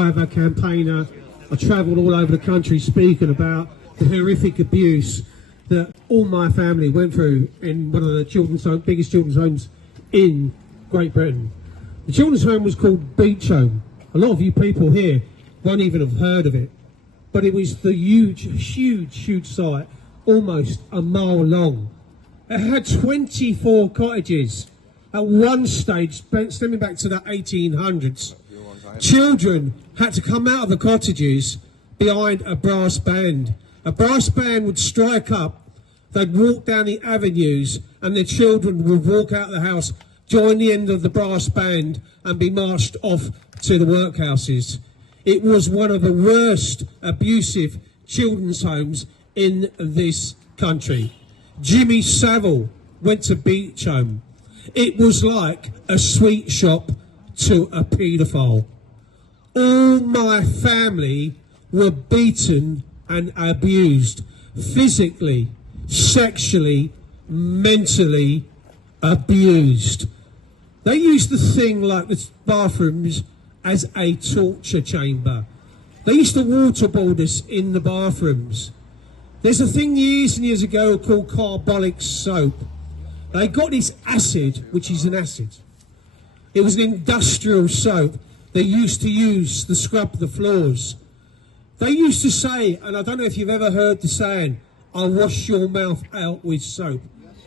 A campaigner. I travelled all over the country speaking about the horrific abuse that all my family went through in one of the biggest children's homes in Great Britain. The children's home was called Beach Home. A lot of you people here won't even have heard of it, but it was the huge site, almost a mile long. It had 24 cottages at one stage, stemming back to the 1800s. Children had to come out of the cottages behind a brass band. A brass band would strike up, they'd walk down the avenues, and their children would walk out of the house, join the end of the brass band, and be marched off to the workhouses. It was one of the worst abusive children's homes in this country. Jimmy Savile went to Beach Home. It was like a sweet shop to a paedophile. All my family were beaten and abused, physically, sexually, mentally abused. They used the thing like the bathrooms as a torture chamber. They used to waterboard us in the bathrooms. There's a thing years and years ago called carbolic soap. They got this acid, which is an acid. It was an industrial soap they used to use to scrub the floors. They used to say, and I don't know if you've ever heard the saying, "I'll wash your mouth out with soap."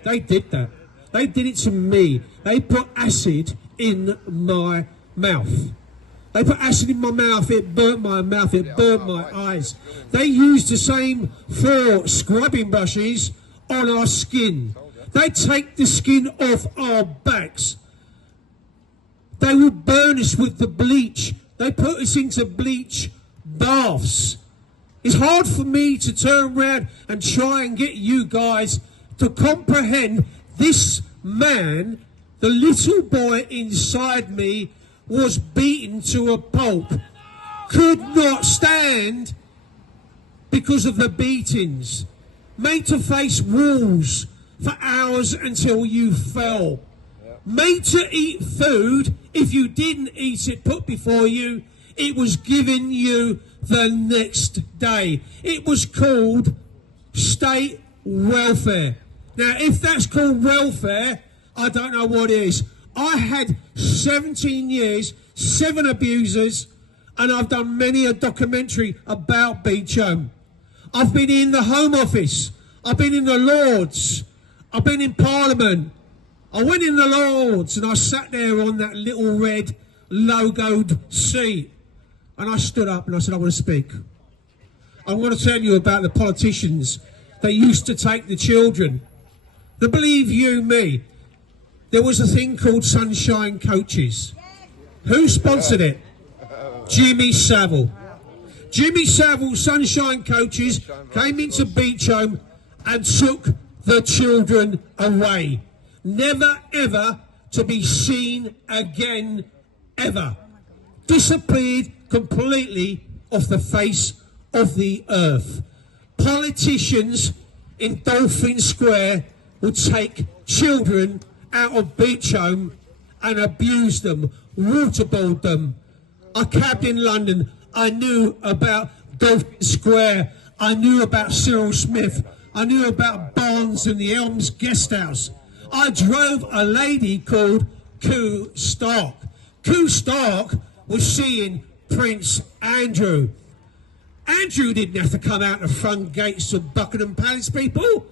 They did that. They did it to me. They put acid in my mouth. They put acid in my mouth, it burnt my mouth, it burnt my eyes. They used the same 4 scrubbing brushes on our skin. They take the skin off our backs. They would burn us with the bleach. They put us into bleach baths. It's hard for me to turn around and try and get you guys to comprehend this man, the little boy inside me, was beaten to a pulp, could not stand because of the beatings, made to face walls for hours until you fell, made to eat food. If you didn't eat it put before you, it was given you the next day. It was called state welfare. Now, if that's called welfare, I don't know what is. I had 17 years, 7 abusers, and I've done many a documentary about Beach Home. I've been in the Home Office, I've been in the Lords, I've been in Parliament. I went in the Lords and I sat there on that little red logoed seat, and I stood up and I said, I want to speak. I want to tell you about the politicians that used to take the children. Now, believe you me, there was a thing called Sunshine Coaches. Who sponsored it? Jimmy Savile. Jimmy Savile, Sunshine Coaches, came into Beach Home and took the children away. Never ever to be seen again, ever. Disappeared completely off the face of the earth. Politicians in Dolphin Square would take children out of Beach Home and abuse them, waterboard them. I cabbed in London. I knew about Dolphin Square. I knew about Cyril Smith. I knew about Barnes and the Elms Guest House. I drove a lady called Koo Stark. Koo Stark was seeing Prince Andrew. Andrew didn't have to come out the front gates of Buckingham Palace, people.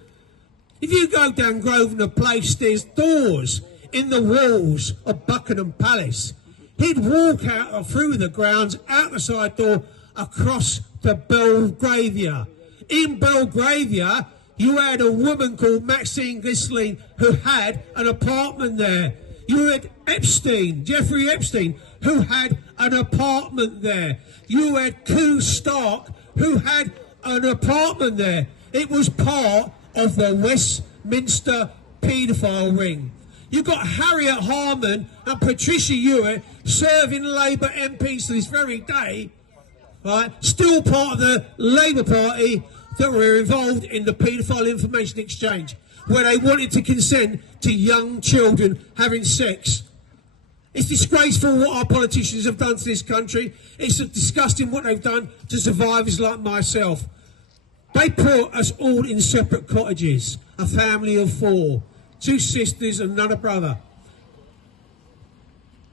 If you go down Grosvenor Place, there's doors in the walls of Buckingham Palace. He'd walk out through the grounds, out the side door, across to Belgravia. In Belgravia, you had a woman called Maxine Ghislaine who had an apartment there. You had Epstein, Jeffrey Epstein, who had an apartment there. You had Koo Stark, who had an apartment there. It was part of the Westminster paedophile ring. You've got Harriet Harman and Patricia Hewitt serving Labour MPs to this very day, right? Still part of the Labour Party that were involved in the paedophile information exchange, where they wanted to consent to young children having sex. It's disgraceful what our politicians have done to this country. It's disgusting what they've done to survivors like myself. They put us all in separate cottages, a family of 4, 2 sisters and another brother.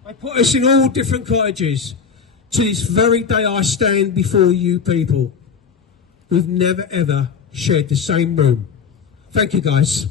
They put us in all different cottages. To this very day I stand before you people. We've never ever shared the same room. Thank you guys.